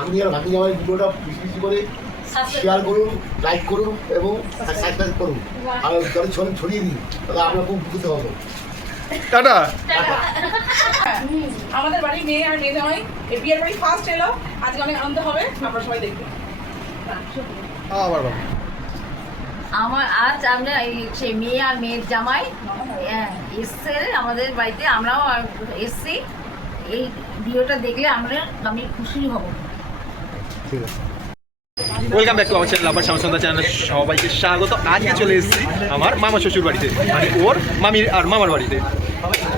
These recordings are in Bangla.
ভাগ্নি আর ভাগ্নি আমার ভিডিওটা বেশি বেশি করে শেয়ার করুন লাইক করুন এবং সাবস্ক্রাইব করুন। আর যারা ছড়িয়ে ছড়িয়ে দিন তাহলে আমরা খুব উপকৃত হব। টাটা। আমাদের বাড়ি মেয়ে আর মেয়ে জামাই এই বিয়ের বাড়ি ফার্স্ট এলো আজকে অনেক আনন্দ হবে আমরা সবাই দেখব। আবার বাবা আমার আজ আমরা এই সে মেয়ে আর মেয়ের জামাই হ্যাঁ, এসছে আমাদের বাড়িতে আমরাও আর এসছি। এই ভিডিওটা দেখলে আমরা আমি খুশি হব। ঠিক আছে। ওয়েলকাম ব্যাক টু আমার চ্যানেল আবার চ্যানেলে সবাইকে স্বাগত। আজকে চলে এসেছি আমার মামা শ্বশুর বাড়িতে। মানে ওর মামির আর মামার বাড়িতে।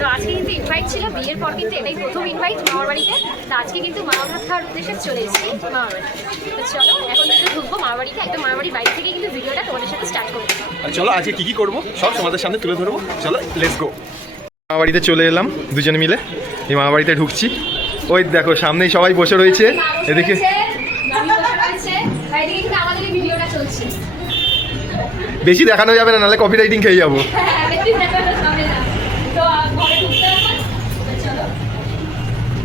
তো আজকে কিন্তু ইনভাইট ছিল বিয়ের পর কিন্তু এটাই প্রথম ইনভাইট মামার বাড়িতে। তো আজকে কিন্তু মামা ভাত খাওয়ার উদ্দেশ্যে চলে এসেছি মামার বাড়ি তো চলো এখন কিন্তু ঢুকবো মামার বাড়িতে। একদম মামার বাড়ির বাড়ি থেকে কিন্তু ভিডিওটা তোমাদের সাথে স্টার্ট করব। আর চলো আজকে কি কি করব? সব তোমাদের সামনে তুলে ধরবো। চলো লেটস গো মামা বাড়িতে চলে এলাম দুজনে মিলে। এই মামা বাড়িতে ঢুকছি। ওই দেখো সামনেই সবাই বসে রয়েছে। এদিকে কিন্তু আমাদের এই ভিডিওটা চলছে বেশি দেখানো যাবে না নাহলে কপি রাইটিং খেয়ে যাব। তো চলো।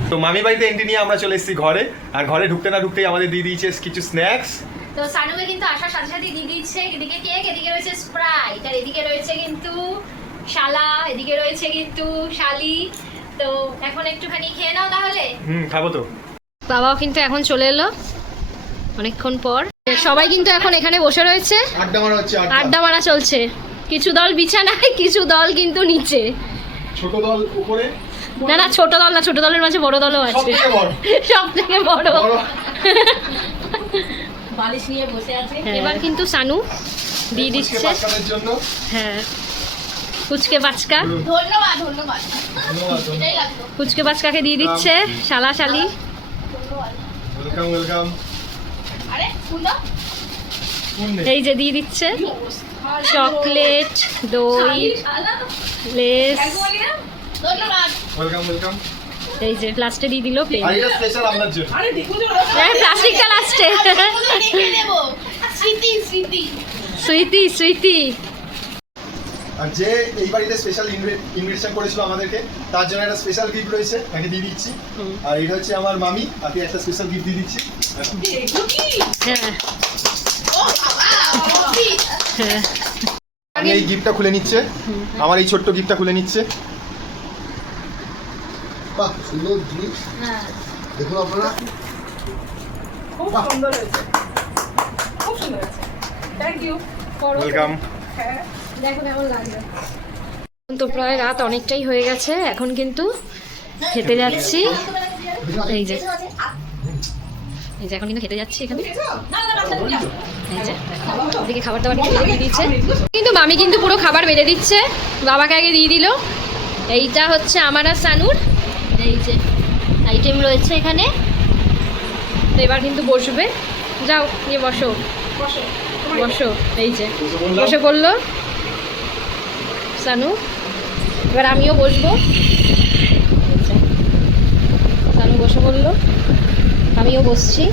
তো মামি বাড়িতে এন্ট্রি নিয়ে আমরা চলে এসেছি ঘরে। আর ঘরে ঢুকতে না ঢুকতেই আমাদের দিয়ে দিয়েছে কিছু স্ন্যাক্স তো সানুকে কিন্তু আসার সাথে সাথে দিয়ে দিচ্ছে এদিকে কেক এদিকে রয়েছে স্প্রাইট আর এদিকে রয়েছে কিন্তু শালা এদিকে রয়েছে কিন্তু শালি। তো এখন একটুখানি খেয়ে নাও তাহলে। হুম খাব তো। বাবাও কিন্তু এখন চলে এলো। অনেকক্ষণ পর। সবাই কিন্তু এখন এখানে বসে রয়েছে। আড্ডা মারা হচ্ছে আড্ডা। মারা চলছে। কিছু দল বিছানায় কিছু দল কিন্তু নিচে। ছোট দল উপরে? না না ছোট দল না ছোট দলের মাঝে বড় দলও আছে। সবথেকে বড়। সব থেকে বড়। বালিশ নিয়ে বসে আছে। এবার কিন্তু সানু দিয়ে দিচ্ছে। বাচ্চাদের জন্য। হ্যাঁ। ফুচকে বাচকা ধন্যবাদ ধন্যবাদ। ফুচকে বাচকাকে দিয়ে দিচ্ছে। শালা শালি। ওয়েলকাম ওয়েলকাম এই যে দিয়ে দিচ্ছে। চকলেট দই লেস। এই যে লাস্টে দিয়ে দিল পেন হ্যাঁ প্লাস্টিকটা লাস্টে স্মৃতি স্মৃতি। স্মৃতি সুইতি সুইতি আর যে এই বাড়িতে স্পেশাল ইনভিটেশন করেছিল আমাদেরকে তার জন্য একটা স্পেশাল গিফট রয়েছে তাকে দিয়ে দিচ্ছি। আর এটা হচ্ছে আমার মামি তাকে একটা স্পেশাল গিফট দিয়ে দিচ্ছি। হ্যাঁ। হ্যাঁ। আমি এই গিফটটা খুলে নিচ্ছে। আমার এই ছোট্ট গিফটটা খুলে নিচ্ছে। বাহ সুন্দর জিনিস হ্যাঁ। দেখুন আপনারা। খুব সুন্দর হয়েছে। খুব সুন্দর হয়েছে। থ্যাংক ইউ ওয়েলকাম হ্যাঁ। দেখো কেমন লাগবে তো প্রায় রাত অনেকটাই হয়ে গেছে এখন কিন্তু খেতে যাচ্ছি। এই যে। এই যে এখন কিন্তু খেতে যাচ্ছি এখানে। এই যে। এদিকে খাবার দাবার কিন্তু বেড়ে দিচ্ছে কিন্তু মামি কিন্তু পুরো খাবার বেড়ে দিচ্ছে। বাবাকে আগে দিয়ে দিল। এইটা হচ্ছে আমার আর সানুর। এই যে আইটেম রয়েছে এখানে। তো এবার কিন্তু বসবে। যাও গিয়ে বসো। বসো। এই যে বসে পড়ল সানু। এবার আমিও বসবো। সানু বসে বলল আমিও বসছি।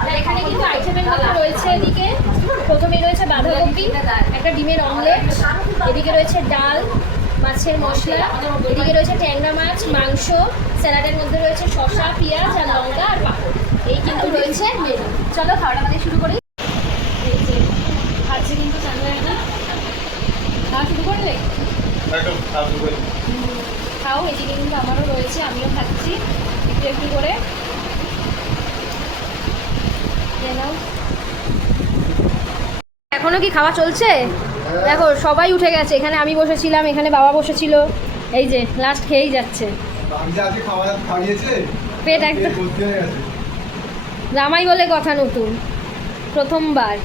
আর এখানে কিন্তু আইটেমের মধ্যে রয়েছে এদিকে। প্রথমে রয়েছে বাঁধাকপি একটা ডিমের অমলেট এদিকে রয়েছে ডাল মাছের মশলা এদিকে রয়েছে ট্যাংরা মাছ মাংস স্যালাডের মধ্যে রয়েছে শসা পেঁয়াজ আর লঙ্কা আর পাঁপড়। এই কিন্তু রয়েছে মেনু চলো খাওয়াটা আমাদের শুরু করি। খাচ্ছে কিন্তু খাওয়া শুরু করলে? খাও এদিকে কিন্তু আমারও রয়েছে আমিও খাচ্ছি। একটু একটু করে। এখনও কি খাওয়া চলছে? দেখো সবাই উঠে গেছে। এখানে আমি বসেছিলাম এখানে বাবা বসেছিল। এই যে লাস্ট খেয়েই যাচ্ছে। পেট একদম জামাই বলে কথা নতুন। প্রথমবার।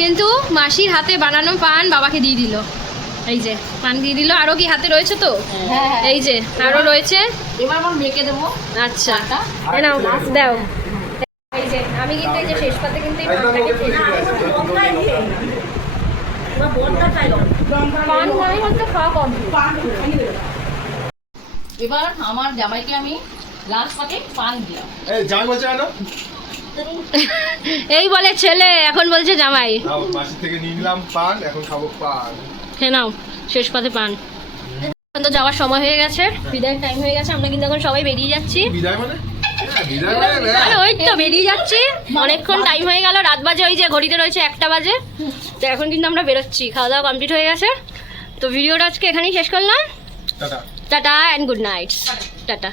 কিন্তু মাসির হাতে বানানো পান বাবাকে দিয়ে দিল। এই যে পান দিয়ে দিল। আরও কি হাতে রয়েছে তো? এই যে আরও রয়েছে। এবার আমার দেবো। আচ্ছা। এ নাও দাও। এই যে আমি কিন্তু এই যে শেষ পাতে কিন্তু এই পানটাকে খেয়েছি। পান নয় হচ্ছে খাওয়া কম এবার আমার জামাইকে আমি লাস্ট পাতে পান দিলাম। এই জামাই বলছে কেন? এই বলে ছেলে এখন বলছে জামাই। নাও, থেকে নিয়ে নিলাম পান এখন খাব পান। খেয়ে নাও শেষ পথে পান। এখন তো যাওয়ার সময় হয়ে গেছে বিদায়ের টাইম হয়ে গেছে আমরা কিন্তু এখন সবাই বেরিয়ে যাচ্ছি। বিদায় মানে? ওই তো বেরিয়ে যাচ্ছি। অনেকক্ষণ টাইম হয়ে গেল রাত বাজে ওই যে ঘড়িতে রয়েছে একটা বাজে। তো এখন কিন্তু আমরা বেরোচ্ছি খাওয়া দাওয়া কমপ্লিট হয়ে গেছে। তো ভিডিওটা আজকে এখানেই শেষ করলাম। Tata. Tata and good night tata.